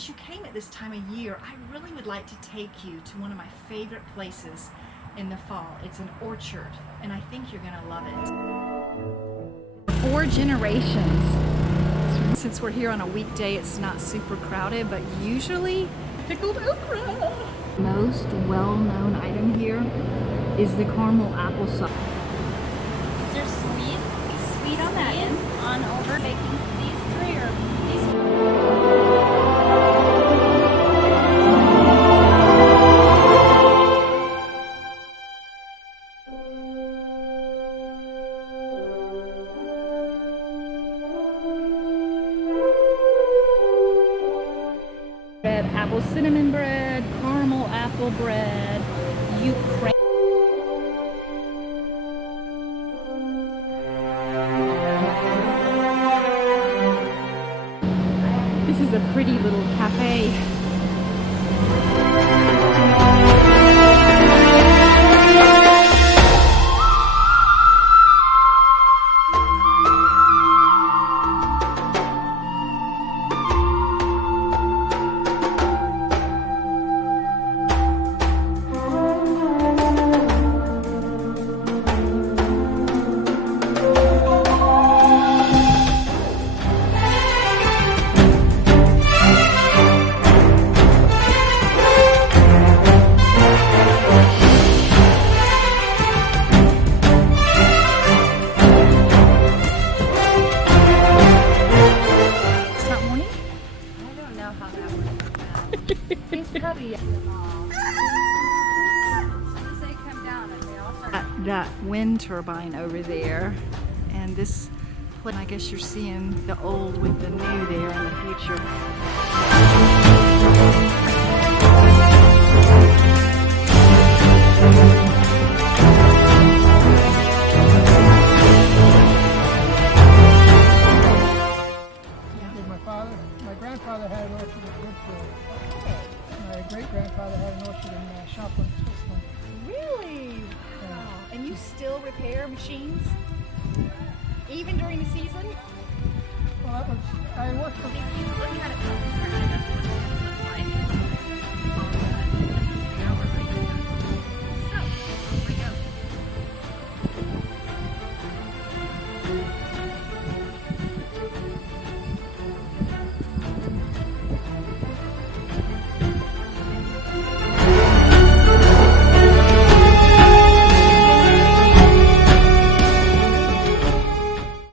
since you came at this time of year, I really would like to take you to one of my favorite places in the fall. It's an orchard, and I think you're gonna love it. 4 generations. Since we're here on a weekday, it's not super crowded, but usually pickled okra. Most well-known item here is the caramel applesauce. They're sweet on that end. On over making these 3 or these. Bread, apple cinnamon bread, caramel apple bread, Ukraine. This is a pretty little cafe. That wind turbine over there, and this, I guess you're seeing the old with the new there in the future. My grandfather had an orchard in Woodfield. My great-grandfather had an orchard in Scotland, Switzerland. Really? Wow. And you still repair machines? Even during the season? Well, I worked for... Look at it.